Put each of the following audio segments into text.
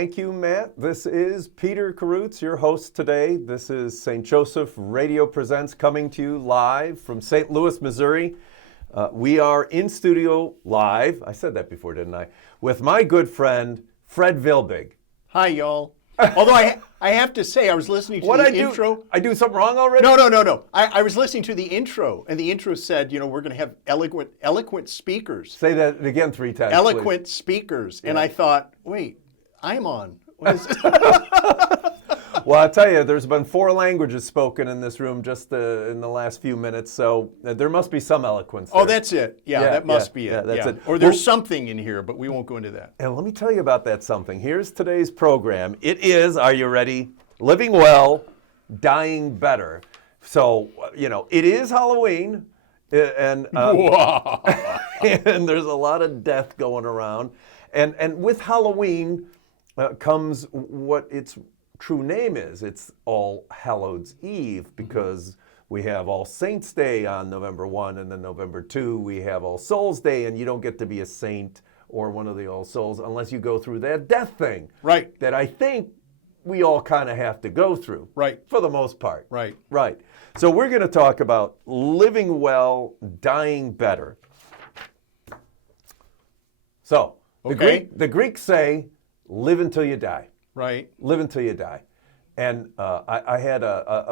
Thank you, Matt. This is Peter Karutz, your host today. This is St. Joseph Radio Presents, coming to you live from St. Louis, Missouri. We are in studio live, I said that before, didn't I, with my good friend, Fred Vilbig. Hi, y'all. Although I have to say, I was listening to the intro. I do something wrong already? No. I was listening to the intro, and the intro said, we're going to have eloquent speakers. Say that again 3 times, Eloquent please. speakers. Yeah. And I thought, wait, I'm on. What is Well, I'll tell you, there's been 4 languages spoken in this room just in the last few minutes, so there must be some eloquence there. Oh, that's it. Yeah, that must be it. Yeah, that's it. Or there's something in here, but we won't go into that. And let me tell you about that something. Here's today's program. It is, are you ready? Living well, dying better. So, it is Halloween, and and there's a lot of death going around. And with Halloween comes what its true name is. It's All Hallows Eve, because we have All Saints Day on November 1, and then November 2 we have All Souls Day, and you don't get to be a saint or one of the All Souls unless you go through that death thing. Right. That I think we all kind of have to go through. Right. For the most part. Right. Right. So we're going to talk about living well, dying better. So, the Greeks say, live until you die. Right. Live until you die. And I had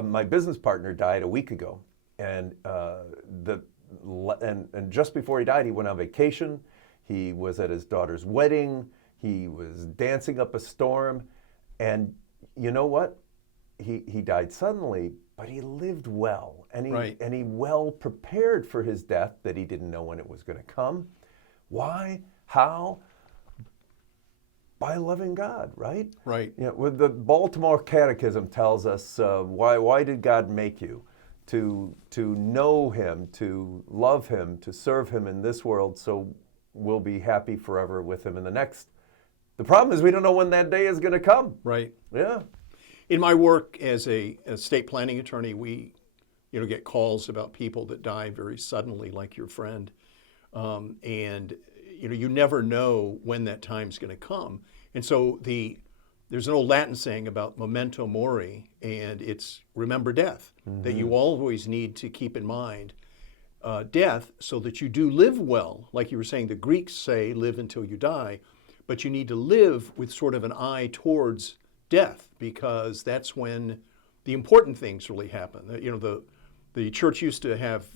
my business partner died a week ago, and just before he died, he went on vacation. He was at his daughter's wedding. He was dancing up a storm, and you know what? He died suddenly, but he lived well, and he well prepared for his death that he didn't know when it was going to come. Why? How? By loving God, right? Right. The Baltimore Catechism tells us why did God make you? To know Him, to love Him, to serve Him in this world, so we'll be happy forever with Him in the next. The problem is we don't know when that day is going to come. Right. Yeah. In my work as a estate planning attorney, we get calls about people that die very suddenly, like your friend, and you never know when that time's going to come. And so there's an old Latin saying about memento mori, and it's remember death, that you always need to keep in mind death so that you do live well. Like you were saying, the Greeks say live until you die, but you need to live with sort of an eye towards death, because that's when the important things really happen. The church used to have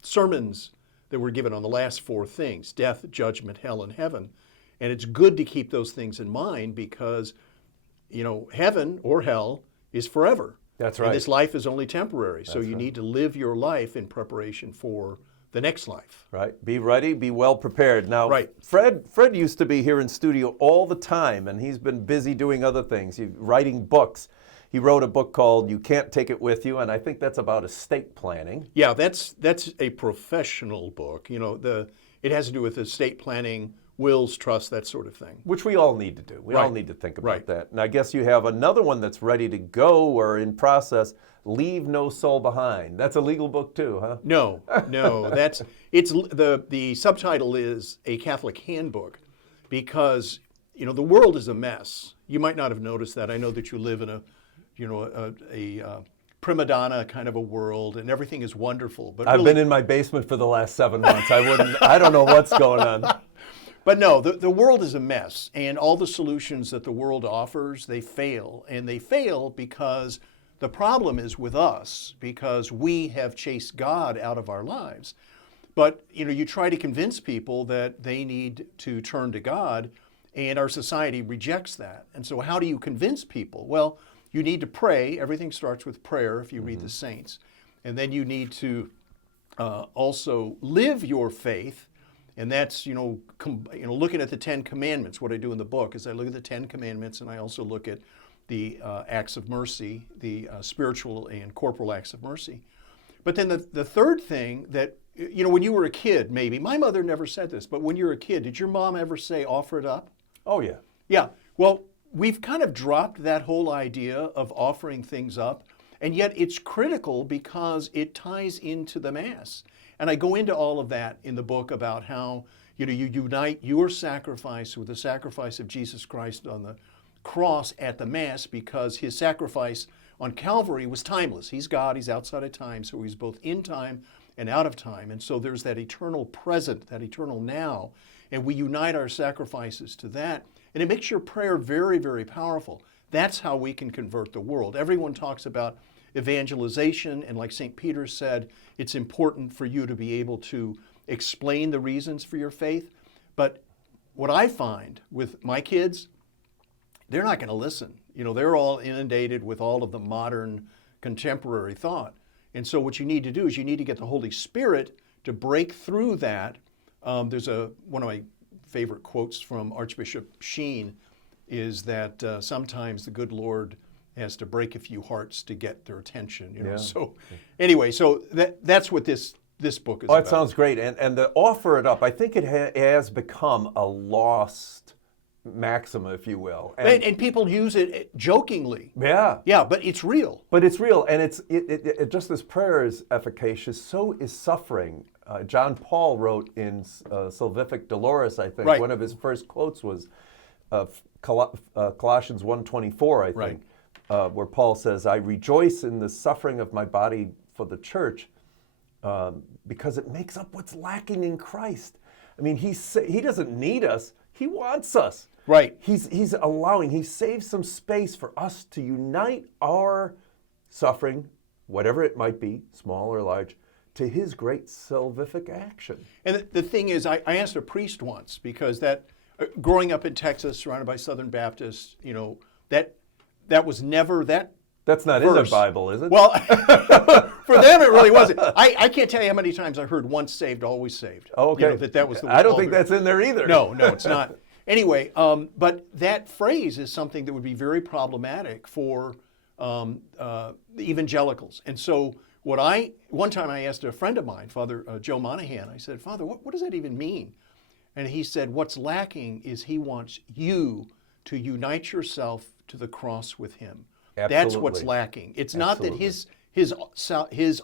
sermons that were given on the last 4 things: death, judgment, hell, and heaven. And it's good to keep those things in mind, because, heaven or hell is forever. That's right. And this life is only temporary. So you need to live your life in preparation for the next life. Right. Be ready, be well prepared. Now, Fred used to be here in studio all the time, and he's been busy doing other things. He's writing books. He wrote a book called You Can't Take It With You, and I think that's about estate planning. Yeah, that's a professional book. It has to do with estate planning, wills, trust, that sort of thing. Which we all need to do. We all need to think about that. And I guess you have another one that's ready to go or in process, Leave No Soul Behind. That's a legal book too, huh? No. The subtitle is A Catholic Handbook, because, the world is a mess. You might not have noticed that. I know that you live in a prima donna kind of a world, and everything is wonderful. But I've been in my basement for the last 7 months. I don't know what's going on. But no, the world is a mess, and all the solutions that the world offers, they fail. And they fail because the problem is with us, because we have chased God out of our lives. But, you try to convince people that they need to turn to God, and our society rejects that. And so how do you convince people? Well, you need to pray. Everything starts with prayer if you read the saints. And then you need to also live your faith. And that's, looking at the 10 Commandments. What I do in the book is I look at the 10 Commandments, and I also look at the acts of mercy, the spiritual and corporal acts of mercy. But then the third thing that, when you were a kid, maybe, my mother never said this, but when you were a kid, did your mom ever say, offer it up? Oh, yeah. Yeah. Well, we've kind of dropped that whole idea of offering things up, and yet it's critical because it ties into the Mass. And I go into all of that in the book about how you unite your sacrifice with the sacrifice of Jesus Christ on the cross at the Mass because his sacrifice on Calvary was timeless. He's God, he's outside of time, so he's both in time and out of time. And so there's that eternal present, that eternal now, and we unite our sacrifices to that. And it makes your prayer very, very powerful. That's how we can convert the world. Everyone talks about evangelization, and like St. Peter said, it's important for you to be able to explain the reasons for your faith. But what I find with my kids, they're not going to listen. You know, they're all inundated with all of the modern contemporary thought. And so what you need to do is you need to get the Holy Spirit to break through that. There's one of my favorite quotes from Archbishop Sheen is that sometimes the good Lord has to break a few hearts to get their attention. You know? Yeah. So anyway, so that's what this book is Oh, about. it sounds great. And to offer it up, I think it has become a lost maxim, if you will. And people use it jokingly. Yeah. Yeah, but it's real. But it's real, and it just as prayer is efficacious, so is suffering. John Paul wrote in Salvific Dolores, I think, Right. one of his first quotes was Colossians 1:24, I think, where Paul says, I rejoice in the suffering of my body for the church because it makes up what's lacking in Christ. I mean, he doesn't need us, he wants us. Right. He saves some space for us to unite our suffering, whatever it might be, small or large, to his great salvific action. And the thing is, I asked a priest once, because growing up in Texas, surrounded by Southern Baptists, you know, that was never that. That's not verse. in the Bible, is it? Well, for them it really wasn't. I can't tell you how many times I heard once saved, always saved. Oh, okay. You know, that was the I don't think that's in there either. No, it's not. Anyway, but that phrase is something that would be very problematic for the evangelicals. And so one time I asked a friend of mine, Father Joe Monahan, I said, Father, what does that even mean? And he said, what's lacking is he wants you to unite yourself to the cross with him. Absolutely. That's what's lacking. It's not that his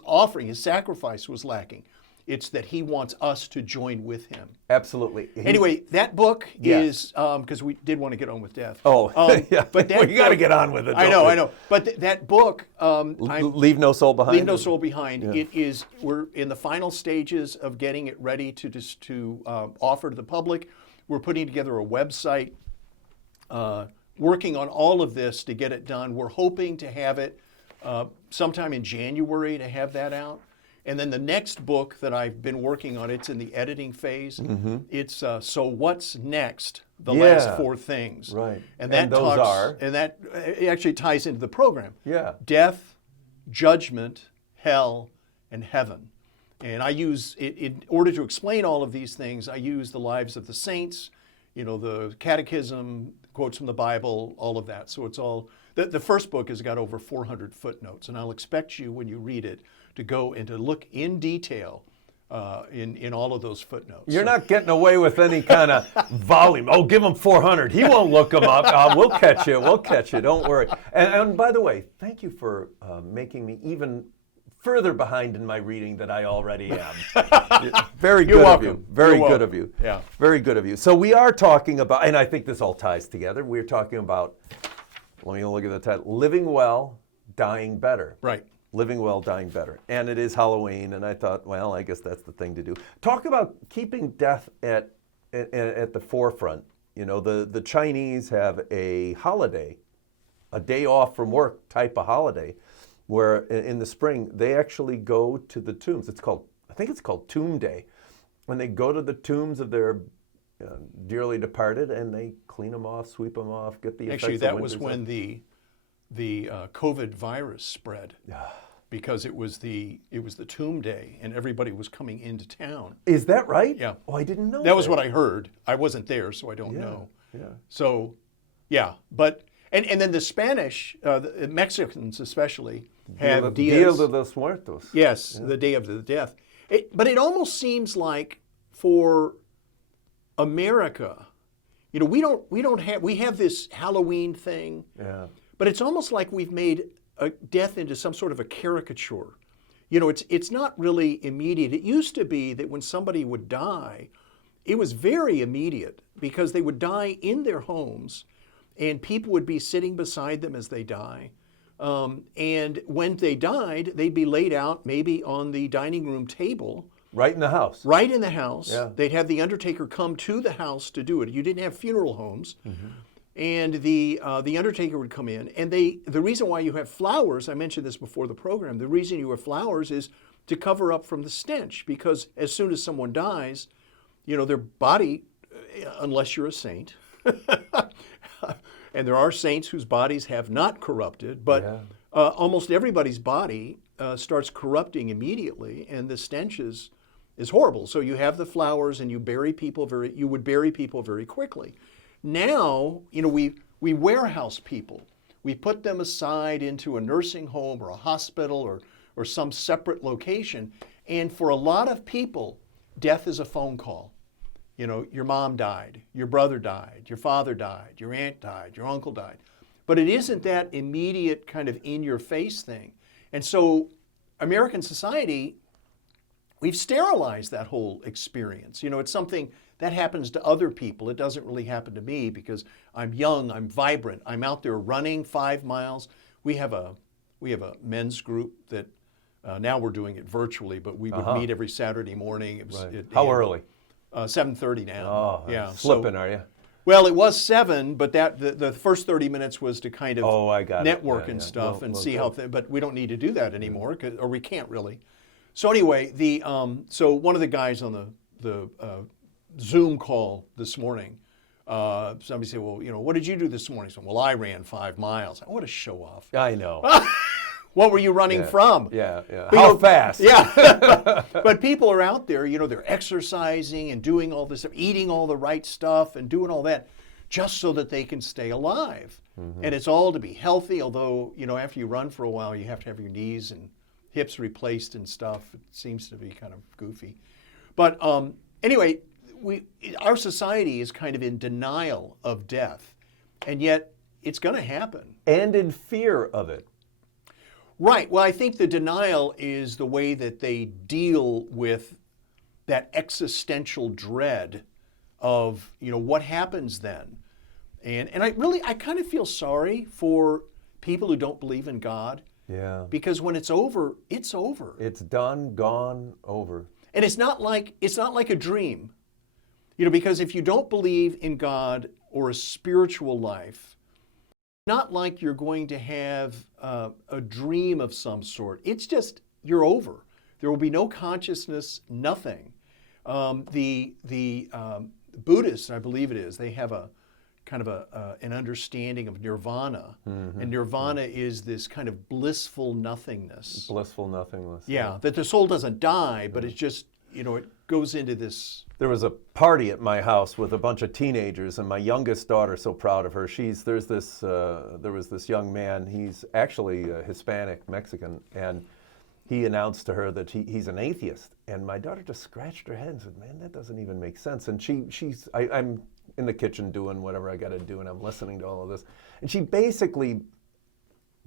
offering, his sacrifice was lacking. It's that he wants us to join with him. Absolutely. Anyway, that book is, because we did want to get on with death. Oh, yeah. But We got to get on with it. I know. But that book, Leave No Soul Behind. Leave No Soul Behind. Yeah. We're in the final stages of getting it ready to offer to the public. We're putting together a website, working on all of this to get it done. We're hoping to have it sometime in January to have that out. And then the next book that I've been working on, it's in the editing phase. Mm-hmm. It's So What's Next? The Last Four Things. Right. And that those are? And that it actually ties into the program. Yeah. Death, judgment, hell, and heaven. And I use, in order to explain all of these things, I use the lives of the saints, you know, the catechism, quotes from the Bible, all of that. So it's all, the first book has got over 400 footnotes. And I'll expect you, when you read it, to go and to look in detail in all of those footnotes. You're not getting away with any kind of volume. Oh, give him 400. He won't look them up. We'll catch you. Don't worry. And by the way, thank you for making me even further behind in my reading than I already am. Very good of you. Very good of you. Yeah. Very good of you. So we are talking about, and I think this all ties together, we're talking about, let me look at the title, Living Well, Dying Better. Right. Living Well, Dying Better. And it is Halloween, and I thought, well, I guess that's the thing to do. Talk about keeping death at the forefront. You know, the Chinese have a holiday, a day off from work type of holiday, where in the spring, they actually go to the tombs. I think it's called Tomb Day. When they go to the tombs of their dearly departed, and they clean them off, sweep them off, get the effects Actually, of that was winters when the COVID virus spread. Because it was the Tomb Day and everybody was coming into town. Is that right? Yeah. Oh, I didn't know that. That was what I heard. I wasn't there, so I don't know. Yeah. So, yeah. But and then the Spanish, the Mexicans especially, have Dia de los Muertos. Yes, the Day of the Death. But it almost seems like for America, you know, we have this Halloween thing. Yeah. But it's almost like we've made death into some sort of a caricature. You know, it's not really immediate. It used to be that when somebody would die, it was very immediate because they would die in their homes and people would be sitting beside them as they die. And when they died, they'd be laid out maybe on the dining room table. Right in the house. Right in the house. Yeah. They'd have the undertaker come to the house to do it. You didn't have funeral homes. And the undertaker would come in. And the reason why you have flowers, I mentioned this before the program, the reason you have flowers is to cover up from the stench. Because as soon as someone dies, their body, unless you're a saint, and there are saints whose bodies have not corrupted, but almost everybody's body starts corrupting immediately, and the stench is horrible. So you have the flowers, and you would bury people very quickly. Now, we warehouse people. We put them aside into a nursing home or a hospital or some separate location, and for a lot of people, death is a phone call. Your mom died, your brother died, your father died, your aunt died, your uncle died. But it isn't that immediate kind of in-your-face thing. And so American society, we've sterilized that whole experience. It's something that happens to other people. It doesn't really happen to me because I'm young, I'm vibrant, I'm out there running 5 miles. We have a men's group that now we're doing it virtually, but we would meet every Saturday morning. How early? 7:30 now. Oh, yeah. Flipping, are you? Well, it was 7, but the first 30 minutes was to kind of I got network it. and stuff and see good. how. But we don't need to do that anymore, or we can't really. So anyway, so one of the guys on the Zoom call this morning, somebody said, "Well, what did you do this morning?" I said, "Well, I ran 5 miles." What a show off! I know. What were you running from? Yeah. But, How fast? Yeah. But people are out there, they're exercising and doing all this stuff, eating all the right stuff and doing all that just so that they can stay alive. And it's all to be healthy, although, after you run for a while, you have to have your knees and hips replaced and stuff. It seems to be kind of goofy. But anyway, our society is kind of in denial of death, and yet it's going to happen. And in fear of it. Right. Well, I think the denial is the way that they deal with that existential dread of, what happens then. And I kind of feel sorry for people who don't believe in God. Yeah. Because when it's over, it's over. It's done, gone, over. And it's not like a dream. Because if you don't believe in God or a spiritual life, not like you're going to have a dream of some sort. It's just, you're over. There will be no consciousness, nothing. The Buddhists, I believe it is, they have a kind of an understanding of nirvana. And nirvana is this kind of blissful nothingness. Blissful nothingness. Yeah, that the soul doesn't die, but it's just, it goes into this. There was a party at my house with a bunch of teenagers, and my youngest daughter, so proud of her. There was this young man. He's actually Hispanic, Mexican, and he announced to her that he's an atheist. And my daughter just scratched her head and said, "Man, that doesn't even make sense." And I'm in the kitchen doing whatever I got to do, and I'm listening to all of this, and she basically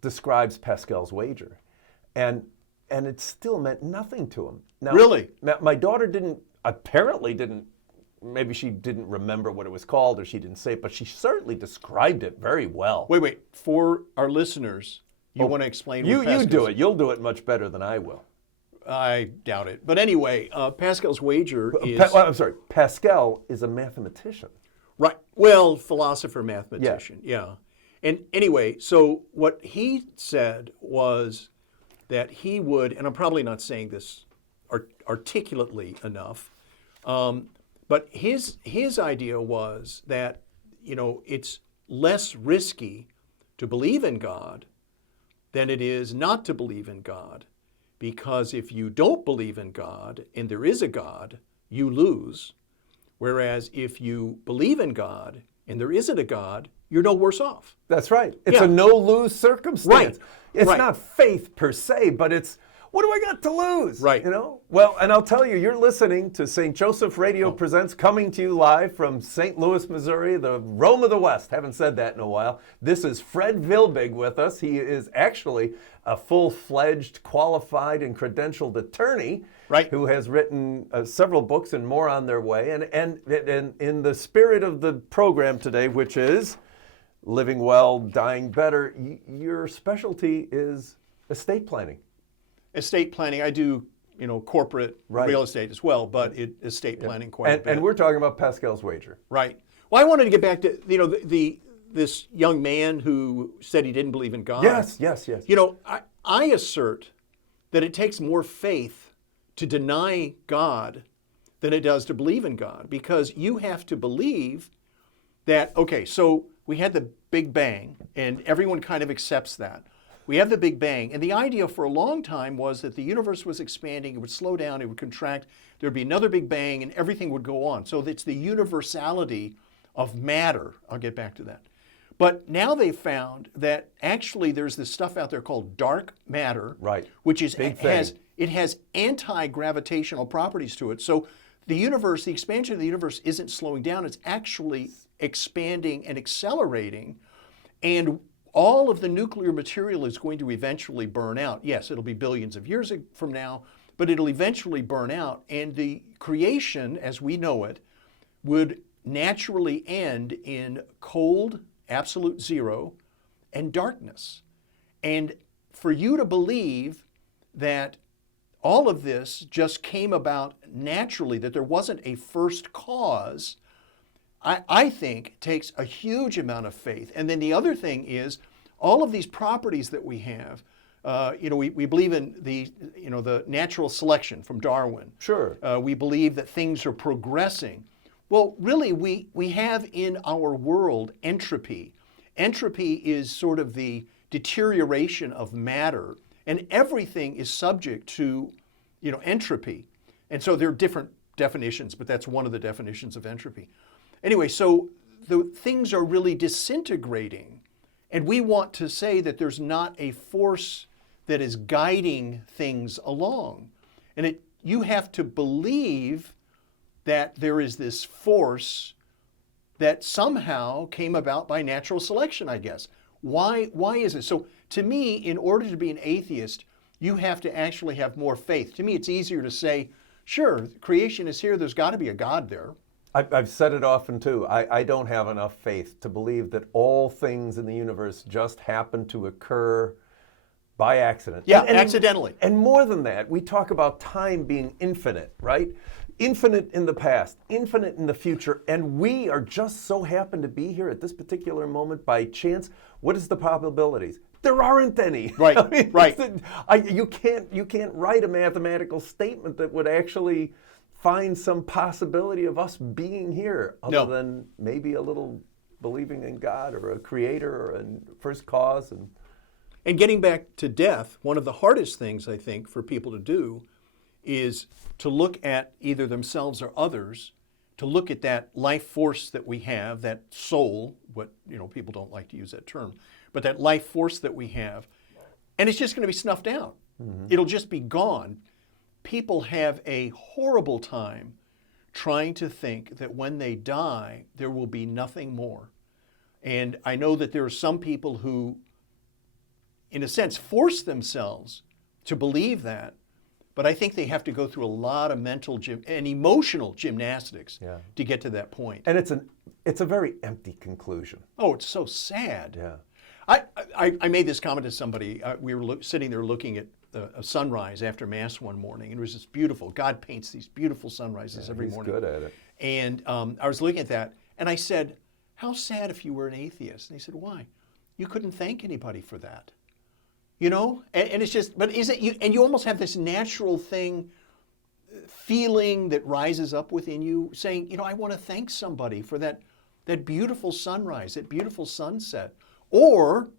describes Pascal's wager, and it still meant nothing to him. Now, Really? My daughter apparently didn't, maybe she didn't remember what it was called or she didn't say it, but she certainly described it very well. Wait. For our listeners, you want to explain what Pascal's... You do it. You'll do it much better than I will. I doubt it. But anyway, Pascal's wager is... I'm sorry. Pascal is a mathematician. Right. Well, philosopher, mathematician. Yeah. And anyway, so what he said was that he would, and I'm probably not saying this articulately enough, but his idea was that, it's less risky to believe in God than it is not to believe in God. Because if you don't believe in God and there is a God, you lose. Whereas if you believe in God and there isn't a God, you're no worse off. That's right. It's a no-lose circumstance. Right. It's Right. not faith per se, but it's, what do I got to lose? Right. Well, and I'll tell you, you're listening to St. Joseph Radio Presents, coming to you live from St. Louis, Missouri, the Rome of the West. Haven't said that in a while. This is Fred Vilbig with us. He is actually a full-fledged, qualified, and credentialed attorney, Right. who has written several books and more on their way. And in the spirit of the program today, which is living well, dying better. Your specialty is estate planning. Estate planning, I do, corporate Right. real estate as well, but estate planning quite a bit. And we're talking about Pascal's wager. Right. Well, I wanted to get back to, this young man who said he didn't believe in God. Yes. I assert that it takes more faith to deny God than it does to believe in God, because you have to believe that, okay, so we had the Big Bang, and everyone kind of accepts that. We have the Big Bang, and the idea for a long time was that the universe was expanding, it would slow down, it would contract, there'd be another Big Bang, and everything would go on. So it's the universality of matter. I'll get back to that. But now they've found that actually there's this stuff out there called dark matter, Right. which is Big thing. it has anti-gravitational properties to it. So the universe, the expansion of the universe isn't slowing down, it's actually expanding and accelerating. And all of the nuclear material is going to eventually burn out. Yes, it'll be billions of years from now, but it'll eventually burn out. And the creation, as we know it, would naturally end in cold, absolute zero, and darkness. And for you to believe that all of this just came about naturally, that there wasn't a first cause, I think takes a huge amount of faith. And then the other thing is, all of these properties that we have, we believe in the natural selection from Darwin. Sure. We believe that things are progressing. Well, really, we have in our world entropy. Entropy is sort of the deterioration of matter, and everything is subject to, entropy. And so there are different definitions, but that's one of the definitions of entropy. Anyway, so the things are really disintegrating, and we want to say that there's not a force that is guiding things along. And you have to believe that there is this force that somehow came about by natural selection, I guess. Why is it? So to me, in order to be an atheist, you have to actually have more faith. To me, it's easier to say, sure, creation is here, there's got to be a God there. I've said it often too. I don't have enough faith to believe that all things in the universe just happen to occur by accident. Yeah, accidentally. And more than that, we talk about time being infinite, right? Infinite in the past, infinite in the future, and we are just so happen to be here at this particular moment by chance. What is the probabilities? There aren't any. Right, right. You can't write a mathematical statement that would actually find some possibility of us being here, other than maybe a little believing in God or a creator or a first cause. And getting back to death, one of the hardest things, I think, for people to do is to look at either themselves or others, to look at that life force that we have, that soul, people don't like to use that term, but that life force that we have, and it's just going to be snuffed out. Mm-hmm. It'll just be gone. People have a horrible time trying to think that when they die, there will be nothing more. And I know that there are some people who, in a sense, force themselves to believe that, but I think they have to go through a lot of mental and emotional gymnastics to get to that point. And it's a very empty conclusion. Oh, it's so sad. Yeah. I made this comment to somebody. We were sitting there looking at a sunrise after Mass one morning, and it was just beautiful. God paints these beautiful sunrises every morning. He's good at it. And I was looking at that, and I said, how sad if you were an atheist? And he said, why? You couldn't thank anybody for that. And it's just, but is it you? And you almost have this natural feeling that rises up within you, saying, I want to thank somebody for that beautiful sunrise, that beautiful sunset. Or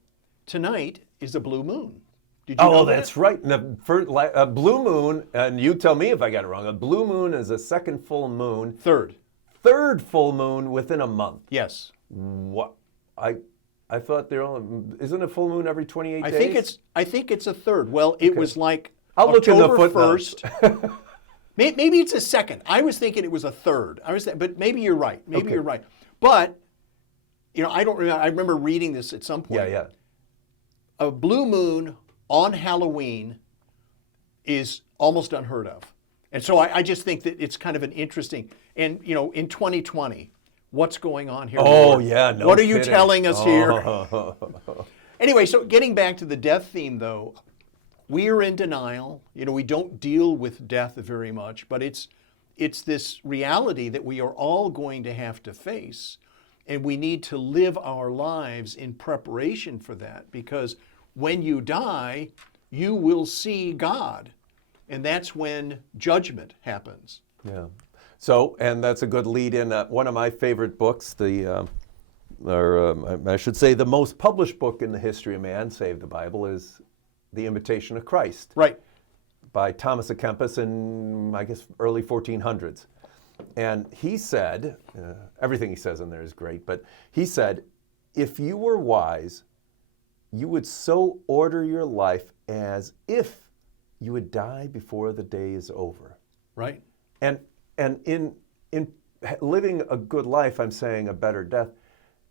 tonight is a blue moon. Did you know that? That's right. A blue moon, and you tell me if I got it wrong. A blue moon is a second full moon. Third full moon within a month. Yes. What? I thought isn't a full moon every 28 days? I think it's a third. Well, it was like I'll October look in the footnotes. 1st. Maybe it's a second. I was thinking it was a third. But maybe you're right. You're right. But I don't remember. I remember reading this at some point. Yeah. A blue moon on Halloween is almost unheard of. And so I just think that it's kind of an interesting, and in 2020, what's going on here? Oh, Lord? yeah, no What are you kidding. telling us here? Oh. Anyway, so getting back to the death theme, though, we are in denial. We don't deal with death very much, but it's this reality that we are all going to have to face, and we need to live our lives in preparation for that, because when you die, you will see God, and that's when judgment happens. Yeah. So, and that's a good lead in. One of my favorite books, I should say the most published book in the history of man, save the Bible, is The Imitation of Christ. Right. By Thomas à Kempis in, I guess, early 1400s. And he said, everything he says in there is great, but he said, if you were wise, you would so order your life as if you would die before the day is over. Right. And in living a good life, I'm saying a better death.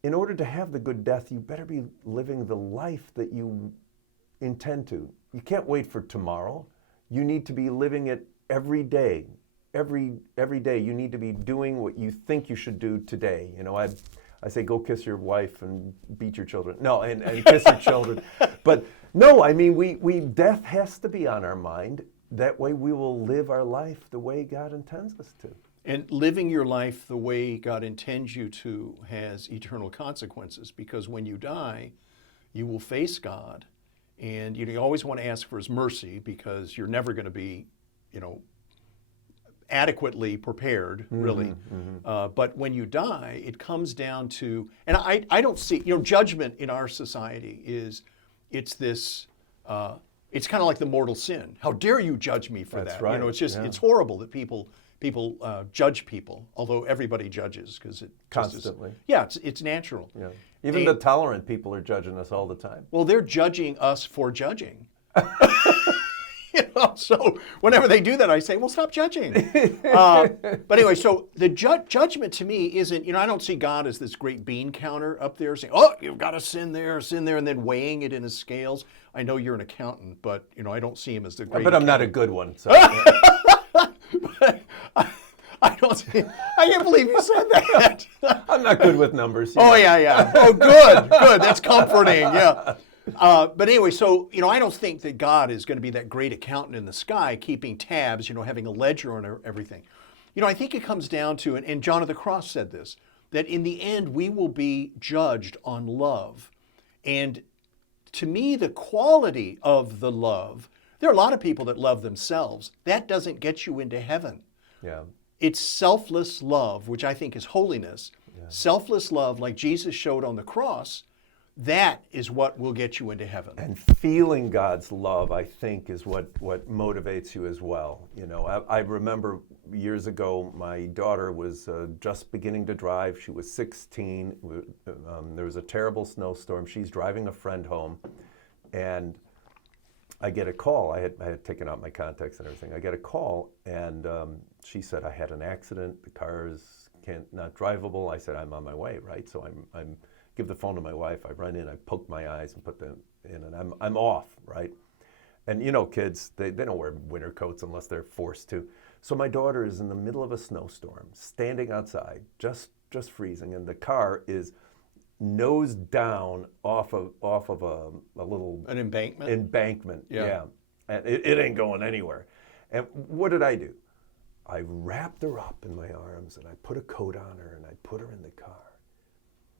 In order to have the good death, you better be living the life that you intend to. You can't wait for tomorrow. You need to be living it every day. Every day you need to be doing what you think you should do today. I say go kiss your wife and beat your children. No, and kiss your children. But no, I mean we death has to be on our mind. That way we will live our life the way God intends us to. And living your life the way God intends you to has eternal consequences, because when you die, you will face God. And you always want to ask for His mercy, because you're never going to be, adequately prepared, really. But when you die, it comes down to, and I don't see, judgment in our society it's this, it's kind of like the mortal sin. How dare you judge me for That's that? right. It's just, Yeah. it's horrible that people judge people, although everybody judges, because it Constantly. It's natural. Yeah. Even the tolerant people are judging us all the time. Well, they're judging us for judging. So whenever they do that, I say, well, stop judging. But anyway, so the judgment to me isn't, I don't see God as this great bean counter up there saying, oh, you've got a sin there, and then weighing it in His scales. I know you're an accountant, but, I don't see Him as the great But I'm accountant. not a good one. So, I can't believe you said that. I'm not good with numbers. Oh, yeah. Oh, good. That's comforting, yeah. But anyway, so, I don't think that God is going to be that great accountant in the sky keeping tabs, having a ledger on everything. I think it comes down to, and John of the Cross said this, that in the end we will be judged on love. And to me, the quality of the love, there are a lot of people that love themselves. That doesn't get you into heaven. Yeah. It's selfless love, which I think is holiness. Yeah. Selfless love, like Jesus showed on the cross, that is what will get you into heaven. And feeling God's love, I think, is what motivates you as well. I remember years ago, my daughter was just beginning to drive. She was 16. There was a terrible snowstorm. She's driving a friend home, and I get a call. I had taken out my contacts and everything. I get a call, and she said, I had an accident. The car is not drivable. I said, I'm on my way, right? So I'm give the phone to my wife. I run in, I poke my eyes and put them in, and I'm off, right? And kids, they don't wear winter coats unless they're forced to. So my daughter is in the middle of a snowstorm, standing outside, just freezing, and the car is nose down off of a little an embankment. Yeah. And it ain't going anywhere. And what did I do? I wrapped her up in my arms, and I put a coat on her, and I put her in the car.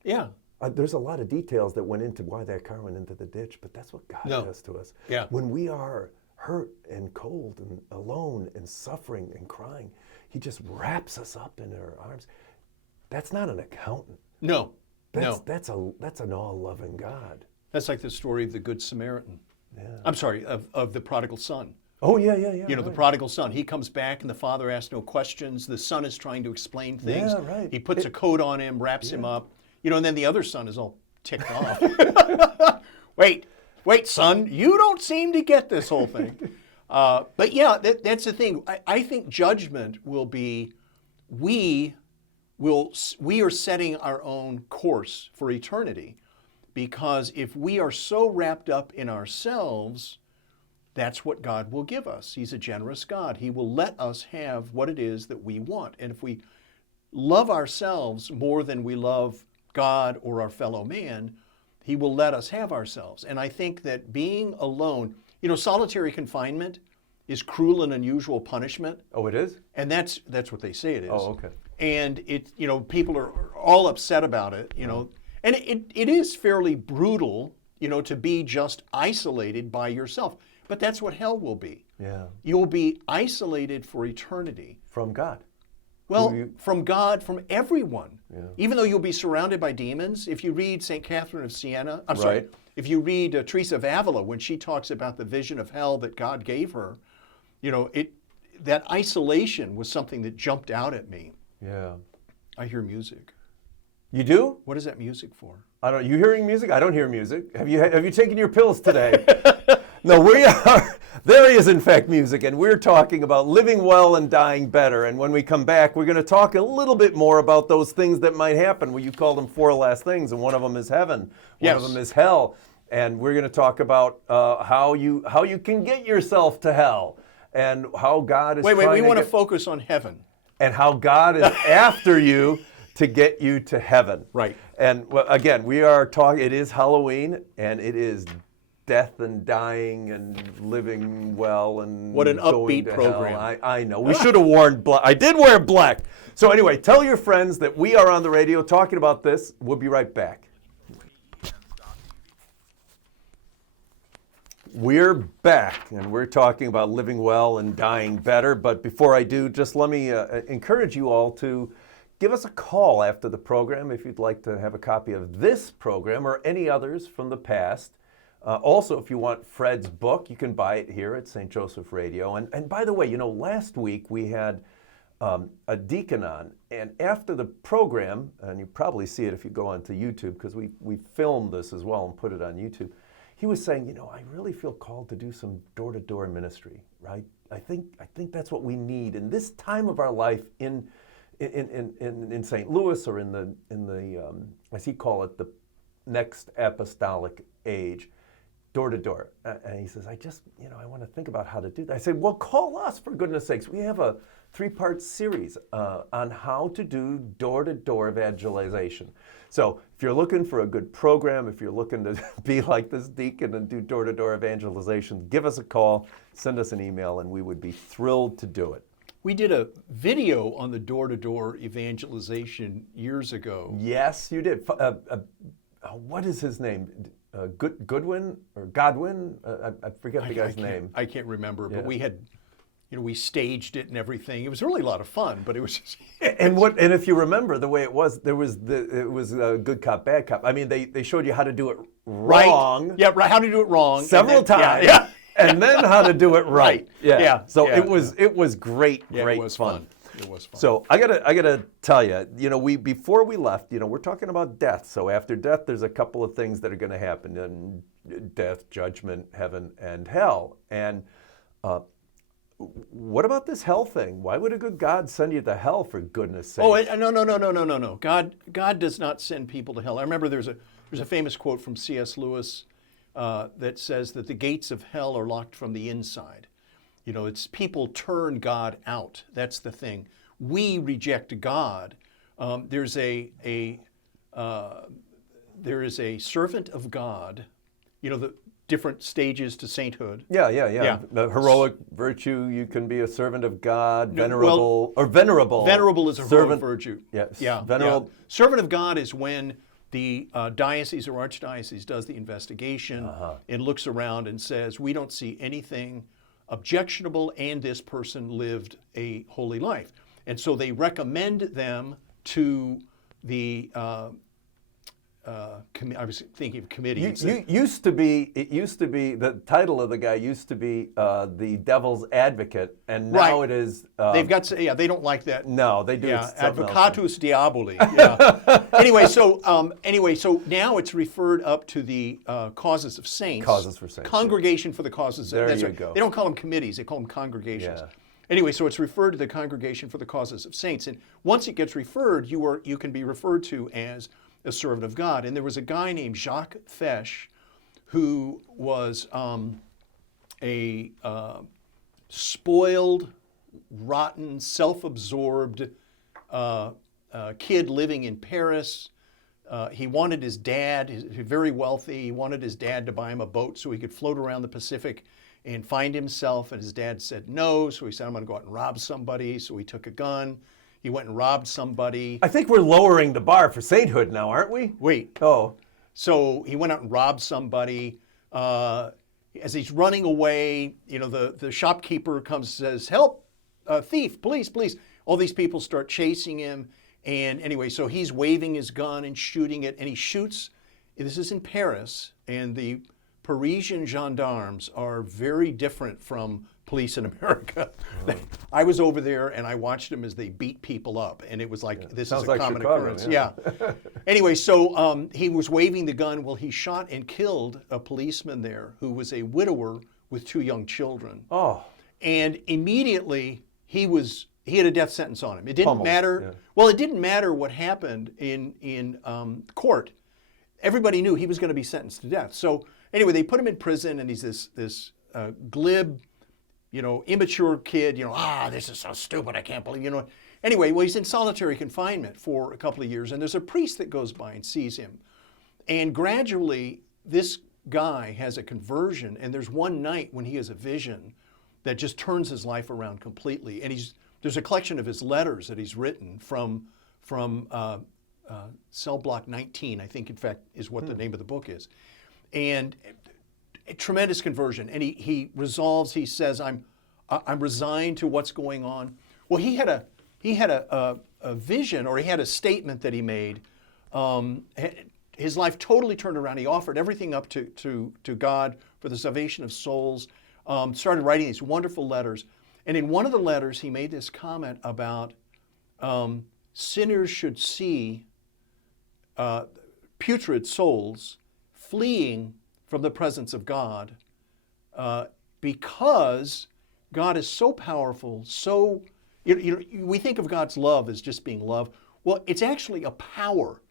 Yeah. There's a lot of details that went into why that car went into the ditch, but that's what God does to us. Yeah. When we are hurt and cold and alone and suffering and crying, He just wraps us up in our arms. That's not an accountant. No. That's an all-loving God. That's like the story of the Good Samaritan. Yeah. I'm sorry, of the prodigal son. Oh, yeah. The prodigal son. He comes back and the father asks no questions. The son is trying to explain things. Yeah, right. He puts a coat on him, wraps him up. And then the other son is all ticked off. Wait, son, you don't seem to get this whole thing. But yeah, that's the thing. I think judgment will be, we are setting our own course for eternity, because if we are so wrapped up in ourselves, that's what God will give us. He's a generous God. He will let us have what it is that we want. And if we love ourselves more than we love God or our fellow man, he will let us have ourselves. And I think that being alone, solitary confinement is cruel and unusual punishment. Oh, it is? And that's what they say it is. Oh, okay. And people are all upset about it, And it is fairly brutal, to be just isolated by yourself. But that's what hell will be. Yeah. You'll be isolated for eternity. From God. Well, from God, from everyone. Yeah. Even though you'll be surrounded by demons, if you read St. Catherine of Siena, Right. If you read Teresa of Avila, when she talks about the vision of hell that God gave her, that isolation was something that jumped out at me. Yeah. I hear music. You do? What is that music for? I don't. You hearing music? I don't hear music. Have you taken your pills today? No, we are. There is, in fact, music, and we're talking about living well and dying better. And when we come back, we're going to talk a little bit more about those things that might happen. Well, you called them 4 last things, and one of them is heaven. One of them is hell. And we're going to talk about how you can get yourself to hell, and how God is. Wait, we want to focus on heaven. And how God is after you to get you to heaven. Right. And again, we are talking. It is Halloween, and it is death and dying and living well and what an going upbeat to program. Hell. I know. We should have worn black. I did wear black. So anyway, tell your friends that we are on the radio talking about this. We'll be right back. We're back, and we're talking about living well and dying better. But before I do, just let me encourage you all to give us a call after the program if you'd like to have a copy of this program or any others from the past. Also, if you want Fred's book, you can buy it here at St. Joseph Radio. And by the way, last week we had a deacon on, and after the program, and you probably see it if you go onto YouTube, because we filmed this as well and put it on YouTube. He was saying, I really feel called to do some door-to-door ministry, right? I think that's what we need in this time of our life in St. Louis, or in the as he call it, the next apostolic age, door to door. And he says, I want to think about how to do that. I said, well, call us, for goodness sakes. We have a 3-part series on how to do door-to-door evangelization. So if you're looking for a good program, if you're looking to be like this deacon and do door-to-door evangelization, give us a call, send us an email, and we would be thrilled to do it. We did a video on the door-to-door evangelization years ago. Yes, you did. What is his name? Goodwin or Godwin? I forget the guy's name. I can't remember, Yeah. but we had, we staged it and everything. It was really a lot of fun, but it was just... And if you remember the way it was, it was a good cop, bad cop. I mean, they showed you how to do it wrong. Right. Yeah, right. How to do it wrong. Several times. Yeah. And then how to do it right. Yeah. So it was great it was fun. It was fun. So I gotta tell you, before we left, we're talking about death. So after death, there's a couple of things that are going to happen: in death, judgment, heaven, and hell. And what about this hell thing? Why would a good God send you to hell, for goodness sake? Oh, no. God does not send people to hell. I remember there's a famous quote from C.S. Lewis that says that the gates of hell are locked from the inside. It's people turn God out. That's the thing. We reject God. There is a servant of God. The different stages to sainthood. Yeah. The heroic virtue, you can be a servant of God, venerable. Venerable is a heroic servant virtue. Yes. Yeah. Venerable. Yeah. Servant of God is when the diocese or archdiocese does the investigation and looks around and says, we don't see anything objectionable, and this person lived a holy life. And so they recommend them to the I was thinking of committee. It used to be the title of the guy used to be the devil's advocate, and now it is. They've got they don't like that. No, they do. Advocatus diaboli. Yeah. anyway, so now it's referred up to the causes of saints. Causes for saints. Congregation for the causes. There you go. They don't call them committees; they call them congregations. Yeah. Anyway, so it's referred to the Congregation for the Causes of Saints, and once it gets referred, you can be referred to as a servant of God. And there was a guy named Jacques Fesch who was a spoiled, rotten, self-absorbed kid living in Paris. He wanted his dad, he's very wealthy, he wanted his dad to buy him a boat so he could float around the Pacific and find himself. And his dad said no, so he said, I'm going to go out and rob somebody. So he took a gun. He went and robbed somebody. I think we're lowering the bar for sainthood now, aren't we? Wait. Oh. So he went out and robbed somebody. As he's running away, the shopkeeper comes and says, help, thief, police, police. All these people start chasing him. And anyway, so he's waving his gun and shooting it, and he shoots. This is in Paris, and the Parisian gendarmes are very different from police in America. I was over there, and I watched them as they beat people up, and it was like, this Sounds is a like common Chicago, occurrence. yeah. Anyway, so he was waving the gun. Well, he shot and killed a policeman there who was a widower with 2 young children. Oh. And immediately he had a death sentence on him. It didn't matter. Yeah. Well, it didn't matter what happened in court. Everybody knew he was going to be sentenced to death. So anyway, they put him in prison, and he's this glib, immature kid. This is so stupid. I can't believe. Anyway, well, he's in solitary confinement for a couple of years, and there's a priest that goes by and sees him, and gradually this guy has a conversion. And there's one night when he has a vision that just turns his life around completely, and there's a collection of his letters that he's written from Cell Block 19, I think, in fact, is what the name of the book is. And a tremendous conversion. And he resolves, he says, I'm resigned to what's going on. Well, he had a vision, or he had a statement that he made. His life totally turned around. He offered everything up to God for the salvation of souls, started writing these wonderful letters. And in one of the letters, he made this comment about sinners should see putrid souls fleeing from the presence of God because God is so powerful, so, we think of God's love as just being love. Well, it's actually a power.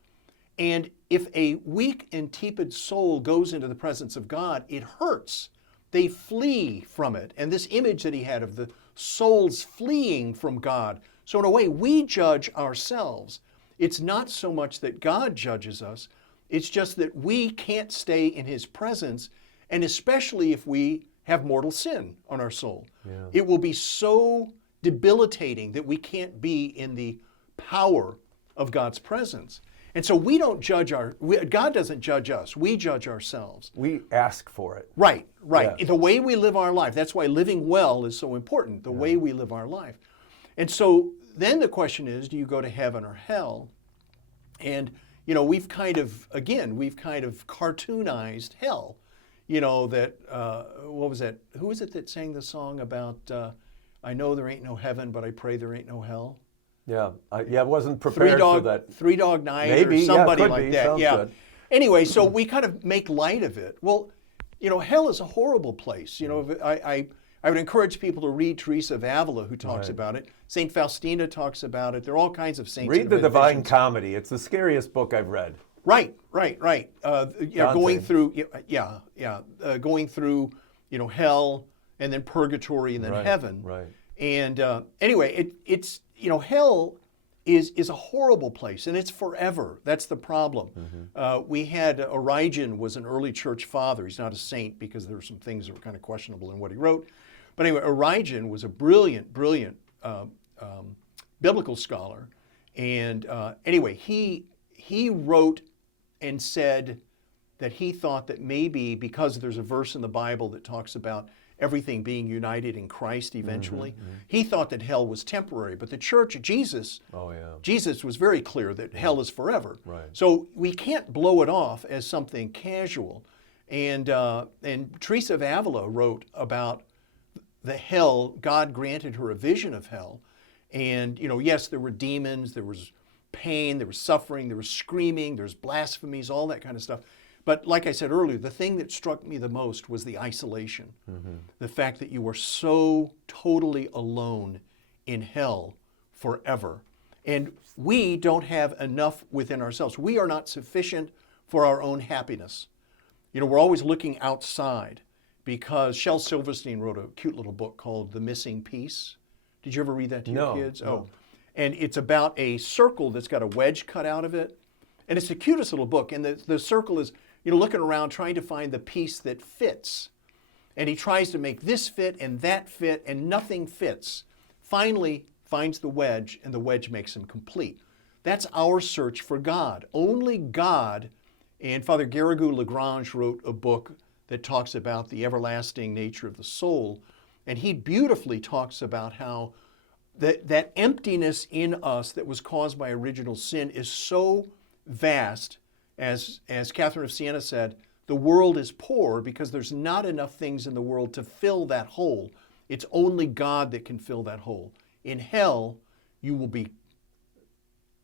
And if a weak and tepid soul goes into the presence of God, it hurts. They flee from it. And this image that he had of the souls fleeing from God. So in a way, we judge ourselves. It's not so much that God judges us, it's just that we can't stay in his presence, and especially if we have mortal sin on our soul. Yeah. It will be so debilitating that we can't be in the power of God's presence. And so we don't judge God doesn't judge us, we judge ourselves. We ask for it. Right. Yeah. The way we live our life, that's why living well is so important, the way we live our life. And so then the question is, do you go to heaven or hell? And, we've kind of cartoonized hell. What was that? Who was it that sang the song about, I know there ain't no heaven, but I pray there ain't no hell? Yeah, I wasn't prepared for that. Three Dog Night, Maybe, or somebody could like be. that. Sounds good. Anyway, so we kind of make light of it. Well, hell is a horrible place. I would encourage people to read Teresa of Avila, who talks about it. Saint Faustina talks about it. There are all kinds of saints. Read the Divine Comedy. It's the scariest book I've read. Right. Going through, going through, hell, and then purgatory, and then heaven. Right. And anyway, it's hell is a horrible place, and it's forever. That's the problem. We had Origen was an early church father. He's not a saint because there were some things that were kind of questionable in what he wrote. But anyway, Origen was a brilliant biblical scholar. And anyway, he wrote and said that he thought that maybe because there's a verse in the Bible that talks about everything being united in Christ eventually, he thought that hell was temporary. But the church, Jesus was very clear that hell is forever. Right. So we can't blow it off as something casual. And Teresa of Avila wrote about the hell. God granted her a vision of hell. And, yes, there were demons, there was pain, there was suffering, there was screaming, there's blasphemies, all that kind of stuff. But like I said earlier, the thing that struck me the most was the isolation. The fact that you were so totally alone in hell forever. And we don't have enough within ourselves. We are not sufficient for our own happiness. We're always looking outside because Shel Silverstein wrote a cute little book called The Missing Piece. Did you ever read that to your kids? No. And it's about a circle that's got a wedge cut out of it. And it's the cutest little book. And the circle is, looking around trying to find the piece that fits. And he tries to make this fit and that fit, and nothing fits. Finally, finds the wedge, and the wedge makes him complete. That's our search for God. Only God, and Father Garrigou-Lagrange wrote a book that talks about the everlasting nature of the soul, and he beautifully talks about how that emptiness in us that was caused by original sin is so vast, as Catherine of Siena said, the world is poor because there's not enough things in the world to fill that hole. It's only God that can fill that hole. In hell, you will be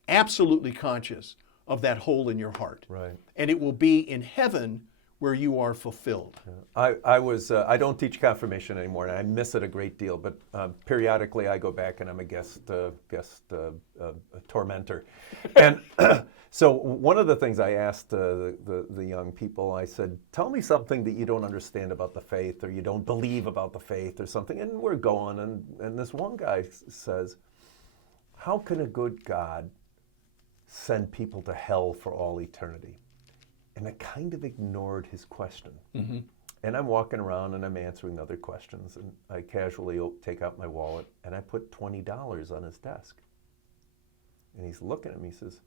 absolutely conscious of that hole in your heart. Right. And it will be in heaven where you are fulfilled. I don't teach confirmation anymore, and I miss it a great deal. But periodically, I go back and I'm a guest tormentor. And so one of the things I asked the young people, I said, "Tell me something that you don't understand about the faith, or you don't believe about the faith, or something." And we're going, and this one guy says, "How can a good God send people to hell for all eternity?" And I kind of ignored his question. Mm-hmm. And I'm walking around and I'm answering other questions, and I casually take out my wallet and I put $20 on his desk. And he's looking at me, he says,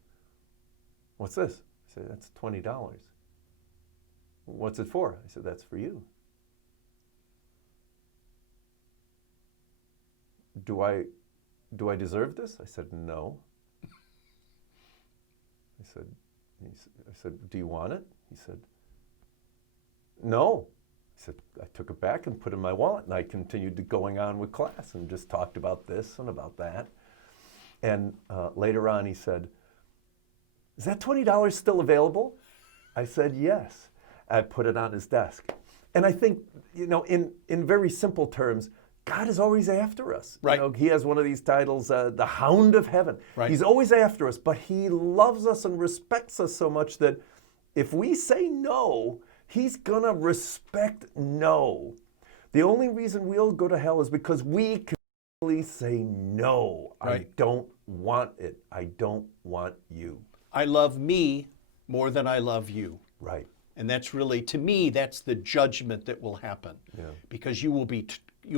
"What's this?" I said, "That's $20. "What's it for?" I said, "That's for you." Do I deserve this?" I said, "No." I said, "Do you want it?" He said, "No." I said, I took it back and put it in my wallet, and I continued going on with class and just talked about this and about that. And later on he said, "Is that $20 still available?" I said, "Yes." I put it on his desk. And I think, in very simple terms, God is always after us. Right. He has one of these titles, the Hound of Heaven. Right. He's always after us, but he loves us and respects us so much that if we say no, he's going to respect no. The only reason we'll go to hell is because we can say no. Right. I don't want it. I don't want you. I love me more than I love you. Right. And that's really, to me, that's the judgment that will happen. Yeah. Because you'll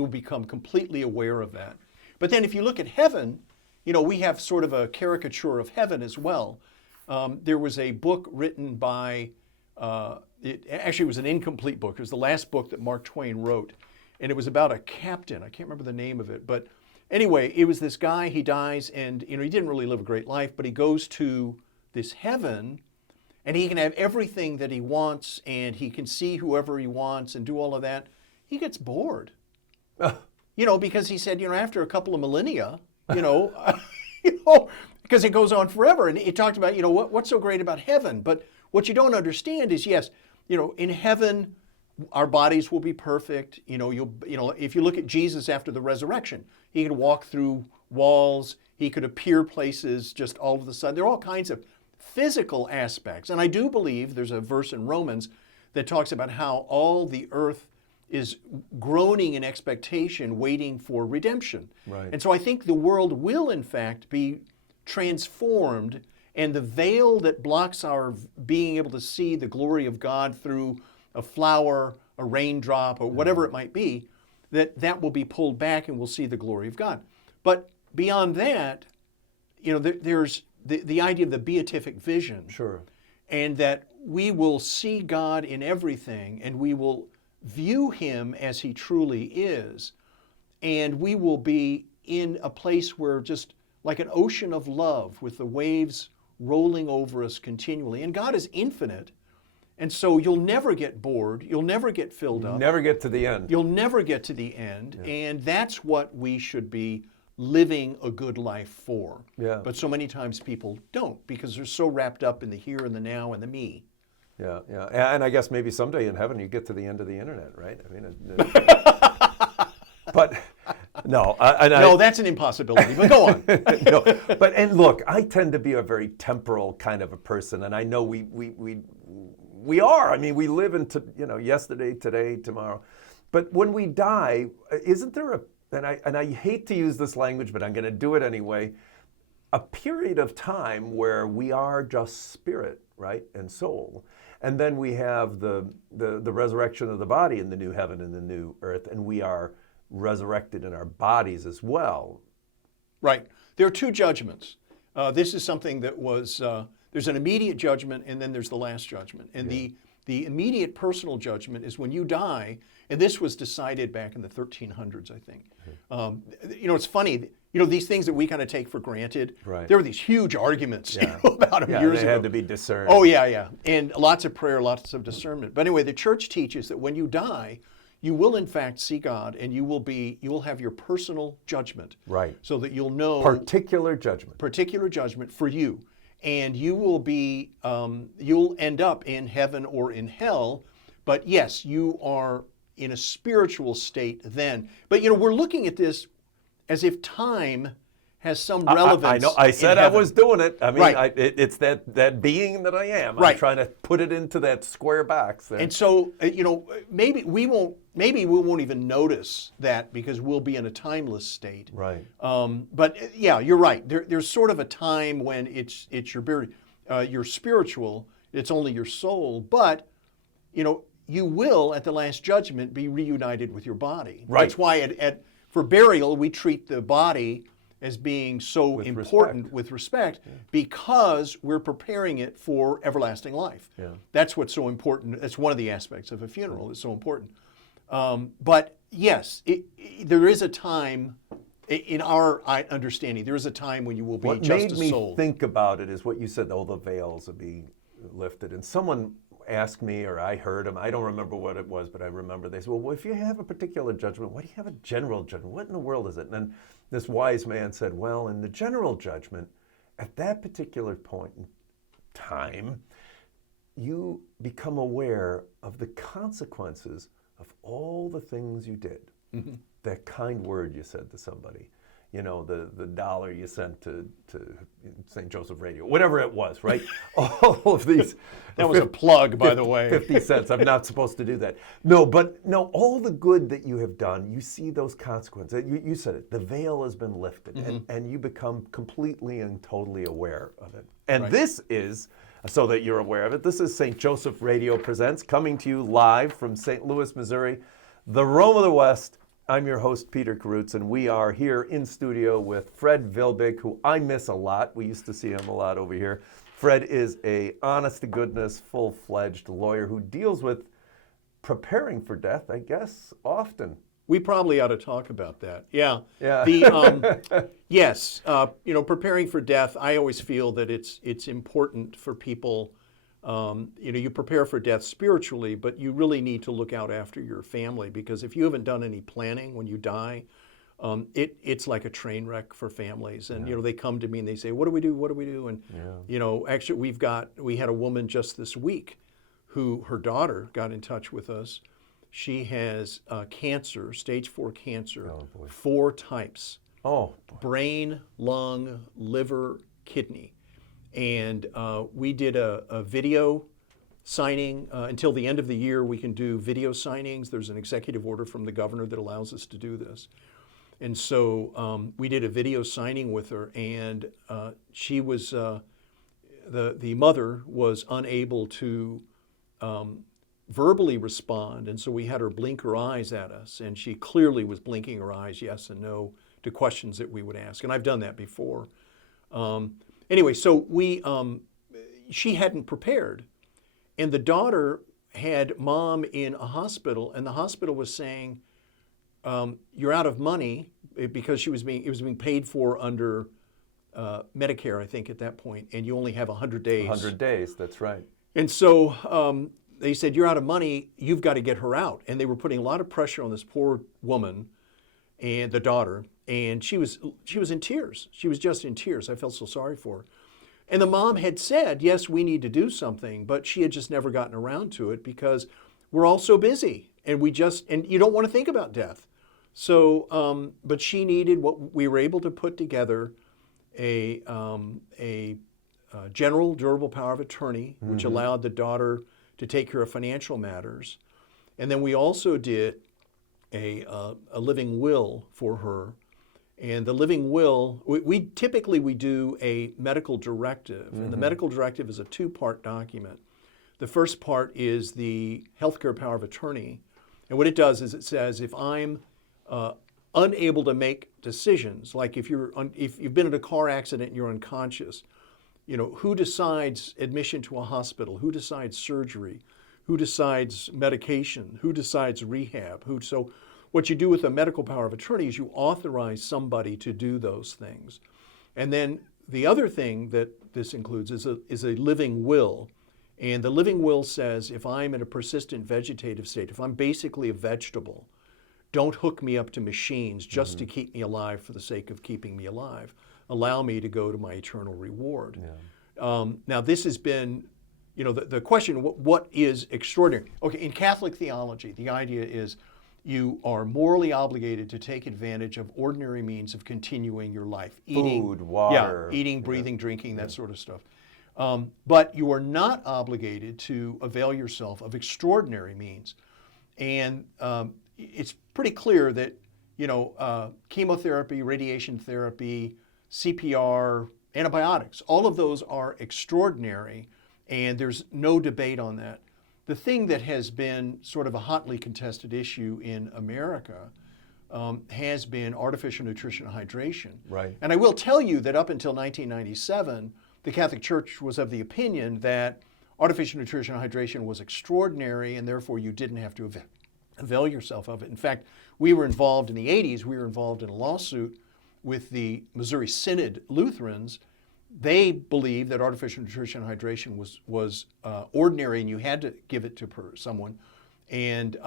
become completely aware of that. But then if you look at heaven, we have sort of a caricature of heaven as well. There was a book written by, it actually was an incomplete book. It was the last book that Mark Twain wrote. And it was about a captain. I can't remember the name of it. But anyway, it was this guy, he dies, and he didn't really live a great life, but he goes to this heaven, and he can have everything that he wants, and he can see whoever he wants and do all of that. He gets bored. Because he said, after a couple of millennia, because it goes on forever. And he talked about, what's so great about heaven? But what you don't understand is, yes, in heaven, our bodies will be perfect. If you look at Jesus after the resurrection, he could walk through walls. He could appear places just all of a sudden. There are all kinds of physical aspects. And I do believe there's a verse in Romans that talks about how all the earth is groaning in expectation, waiting for redemption. Right. And so I think the world will, in fact, be transformed, and the veil that blocks our being able to see the glory of God through a flower, a raindrop, or whatever it might be, that will be pulled back and we'll see the glory of God. But beyond that, there's the idea of the beatific vision. Sure. And that we will see God in everything, and we will view him as he truly is, and we will be in a place where just like an ocean of love with the waves rolling over us continually. And God is infinite, and so you'll never get bored, you'll never get filled up. Never get to the end. You'll never get to the end, yeah. And that's what we should be living a good life for. Yeah. But so many times people don't, because they're so wrapped up in the here and the now and the me. Yeah, yeah. And I guess maybe someday in heaven you get to the end of the internet, right? I mean, but no. No, that's an impossibility, but go on. No, and look, I tend to be a very temporal kind of a person, and I know we are. I mean, we live into, yesterday, today, tomorrow. But when we die, isn't there and I hate to use this language, but I'm going to do it anyway. a period of time where we are just spirit, right, and soul. And then we have the resurrection of the body in the new heaven and the new earth, and we are resurrected in our bodies as well. Right. There are two judgments. This is something that was, there's an immediate judgment and then there's the last judgment. And the immediate personal judgment is when you die, and this was decided back in the 1300s, I think. It's funny, these things that we kind of take for granted, Right. there were these huge arguments about them years they ago. had to be discerned. Oh, yeah. And lots of prayer, lots of discernment. But anyway, the church teaches that when you die, you will in fact see God, and you will have your personal judgment. Right. So that you'll know Particular judgment for you, and you will be you'll end up in heaven or in hell. But yes, you are in a spiritual state then. But we're looking at this as if time has some relevance. I know. I said I was doing it. I mean, Right. It's that being that I am. Right. I'm trying to put it into that square box there. And so, maybe we won't even notice that because we'll be in a timeless state. Right. But yeah, you're right. There's sort of a time when it's you're spiritual. It's only your soul, but you will at the last judgment be reunited with your body. Right. That's why for burial we treat the body as being so important with respect because we're preparing it for everlasting life. Yeah. That's what's so important. That's one of the aspects of a funeral. It's so important. But yes, there is a time, in our understanding, there is a time when you will be just a soul. What made me think about it is what you said, the veils will be lifted. And someone asked me, or I heard him, I don't remember what it was, but I remember they said, well, if you have a particular judgment, why do you have a general judgment? What in the world is it? And then this wise man said, well, in the general judgment, at that particular point in time, you become aware of the consequences of all the things you did. Mm-hmm. That kind word you said to somebody, the dollar you sent to St. Joseph Radio, whatever it was, right? All of these. That was a plug, by the way. 50 cents. I'm not supposed to do that. No, all the good that you have done, you see those consequences. You said it. The veil has been lifted, mm-hmm. and you become completely and totally aware of it. And right. This is, so that you're aware of it, this is St. Joseph Radio Presents, coming to you live from St. Louis, Missouri, the Rome of the West. I'm your host, Peter Karutz, and we are here in studio with Fred Vilbig, who I miss a lot. We used to see him a lot over here. Fred is a honest-to-goodness, full-fledged lawyer who deals with preparing for death, I guess, often. We probably ought to talk about that. Yeah. Yes. Preparing for death, I always feel that it's important for people. You prepare for death spiritually, but you really need to look out after your family, because if you haven't done any planning when you die, it's like a train wreck for families. And they come to me and they say, "What do we do? What do we do?" And actually, we had a woman just this week who her daughter got in touch with us. She has cancer, stage 4 cancer, 4 types: brain, lung, liver, kidney. And we did a video signing. Until the end of the year, we can do video signings. There's an executive order from the governor that allows us to do this. And so we did a video signing with her, and she was, the mother was unable to verbally respond, and so we had her blink her eyes at us, and she clearly was blinking her eyes yes and no to questions that we would ask. And I've done that before. Anyway, so she hadn't prepared, and the daughter had mom in a hospital, and the hospital was saying, "You're out of money," because it was being paid for under Medicare, I think, at that point, and you only have 100 days. 100 days, that's right. And so they said, "You're out of money. You've got to get her out." And they were putting a lot of pressure on this poor woman and the daughter. And she was in tears. She was just in tears. I felt so sorry for her. And the mom had said, yes, we need to do something, but she had just never gotten around to it because we're all so busy, and you don't want to think about death. So, but she needed what we were able to put together a general durable power of attorney, which mm-hmm. allowed the daughter to take care of financial matters. And then we also did a living will for her. And the living will, we typically do a medical directive, and the medical directive is a two-part document. The first part is the healthcare power of attorney, and what it does is it says if I'm unable to make decisions, like if you've been in a car accident and you're unconscious, who decides admission to a hospital, who decides surgery, who decides medication, who decides rehab, so what you do with a medical power of attorney is you authorize somebody to do those things. And then the other thing that this includes is a living will. And the living will says if I'm in a persistent vegetative state, if I'm basically a vegetable, don't hook me up to machines just to keep me alive for the sake of keeping me alive. Allow me to go to my eternal reward. Yeah. Now this has been, the question, what is extraordinary? Okay, in Catholic theology, the idea is you are morally obligated to take advantage of ordinary means of continuing your life. Eating, food, water. Yeah, eating, breathing, drinking, that sort of stuff. But you are not obligated to avail yourself of extraordinary means. And it's pretty clear that, chemotherapy, radiation therapy, CPR, antibiotics, all of those are extraordinary, and there's no debate on that. The thing that has been sort of a hotly contested issue in America has been artificial nutrition and hydration. Right. And I will tell you that up until 1997, the Catholic Church was of the opinion that artificial nutrition and hydration was extraordinary, and therefore you didn't have to avail yourself of it. In fact, we were involved in the 80s, we were involved in a lawsuit with the Missouri Synod Lutherans. They believed that artificial nutrition and hydration was ordinary and you had to give it to someone. And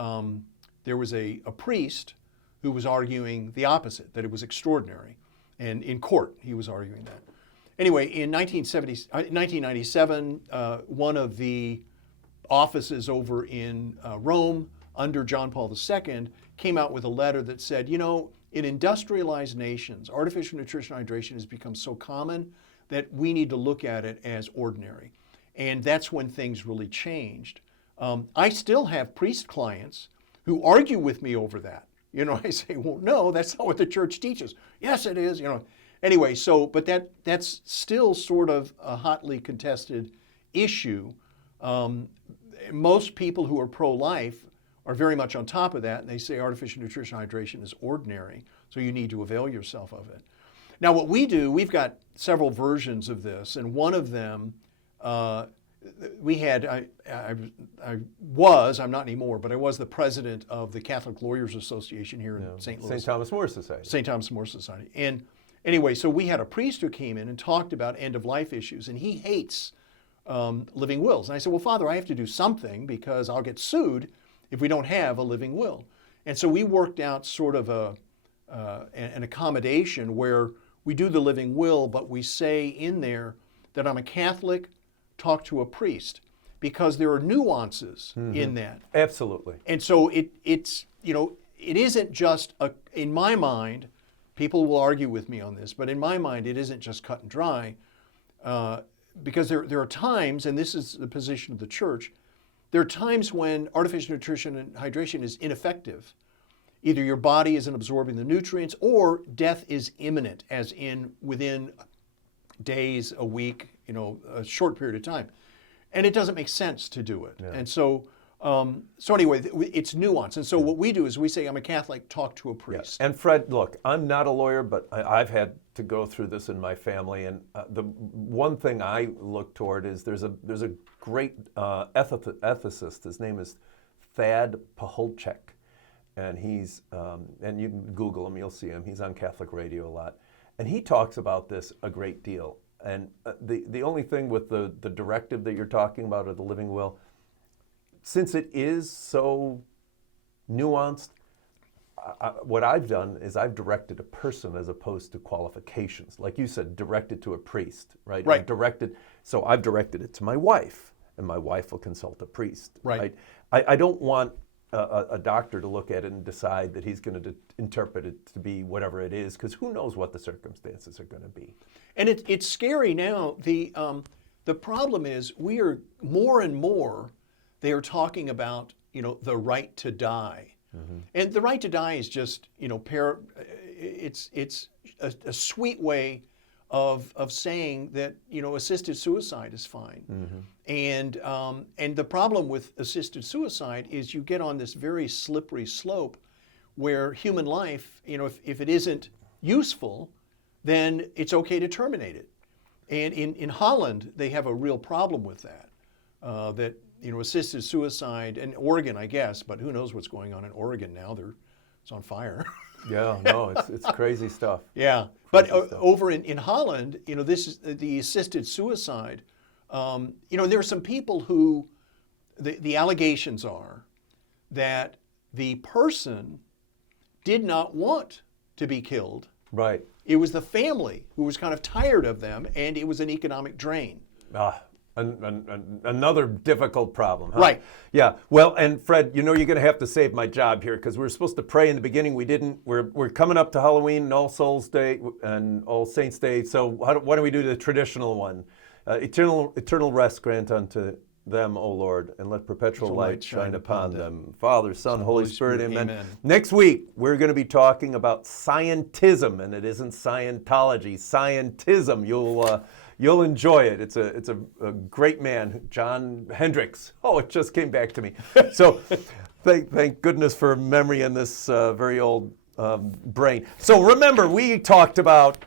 there was a priest who was arguing the opposite, that it was extraordinary. And in court, he was arguing that. Anyway, in 1997, one of the offices over in Rome under John Paul II came out with a letter that said, in industrialized nations, artificial nutrition and hydration has become so common that we need to look at it as ordinary. And that's when things really changed. I still have priest clients who argue with me over that. I say, well, no, that's not what the church teaches. Yes, it is, Anyway, but that's still sort of a hotly contested issue. Most people who are pro-life are very much on top of that, and they say artificial nutrition and hydration is ordinary, so you need to avail yourself of it. Now what we do, we've got several versions of this, and one of them, I'm not anymore, but I was the president of the Catholic Lawyers Association here in St. Louis. St. Thomas More Society. St. Thomas More Society. And anyway, so we had a priest who came in and talked about end-of-life issues, and he hates living wills. And I said, well, Father, I have to do something because I'll get sued if we don't have a living will. And so we worked out sort of an accommodation where we do the living will, but we say in there that I'm a Catholic, talk to a priest, because there are nuances in that. Absolutely. And so it isn't just, in my mind, people will argue with me on this, but in my mind, it isn't just cut and dry, because there are times, and this is the position of the church, there are times when artificial nutrition and hydration is ineffective. Either your body isn't absorbing the nutrients or death is imminent, as in within days, a week, a short period of time. And it doesn't make sense to do it. Yeah. And so anyway, it's nuance. And so what we do is we say, I'm a Catholic, talk to a priest. Yeah. And Fred, look, I'm not a lawyer, but I've had to go through this in my family. And the one thing I look toward is there's a great ethicist. His name is Thad Pacholczyk. And he's, and you can Google him, you'll see him. He's on Catholic radio a lot. And he talks about this a great deal. And the only thing with the directive that you're talking about, or the living will, since it is so nuanced, what I've done is I've directed a person as opposed to qualifications. Like you said, directed to a priest, right? Right. So I've directed it to my wife, and my wife will consult a priest. Right. I don't want a doctor to look at it and decide that he's going to interpret it to be whatever it is, because who knows what the circumstances are going to be. And it's scary now. The problem is we are more and more, they are talking about, the right to die. Mm-hmm. And the right to die is just, it's a sweet way of saying that, you know, assisted suicide is fine. And the problem with assisted suicide is you get on this very slippery slope where human life, you know, if it isn't useful, then it's okay to terminate it. And in Holland, they have a real problem with that. That, you know, assisted suicide, and Oregon, I guess, but who knows what's going on in Oregon now? It's on fire. Yeah, no, it's crazy stuff. Yeah, but over in Holland, you know, this is the assisted suicide. You know, there are some people who, the allegations are that the person did not want to be killed. Right. It was the family who was kind of tired of them, and it was an economic drain. Another difficult problem, huh? Right. Yeah. Well, and Fred, you know you're going to have to save my job here because we were supposed to pray in the beginning. We didn't. We're coming up to Halloween and All Souls Day and All Saints Day. So why don't we do the traditional one? Eternal rest grant unto them, O Lord, and let perpetual light shine upon them. Father, Son, Holy Spirit, amen. Next week, we're going to be talking about scientism, and it isn't Scientology. Scientism. You'll enjoy it. It's a great man, John Hendricks. Oh, it just came back to me. So thank goodness for memory in this very old brain. So remember, we talked about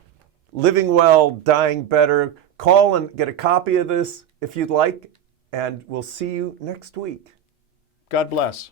living well, dying better. Call and get a copy of this if you'd like, and we'll see you next week. God bless.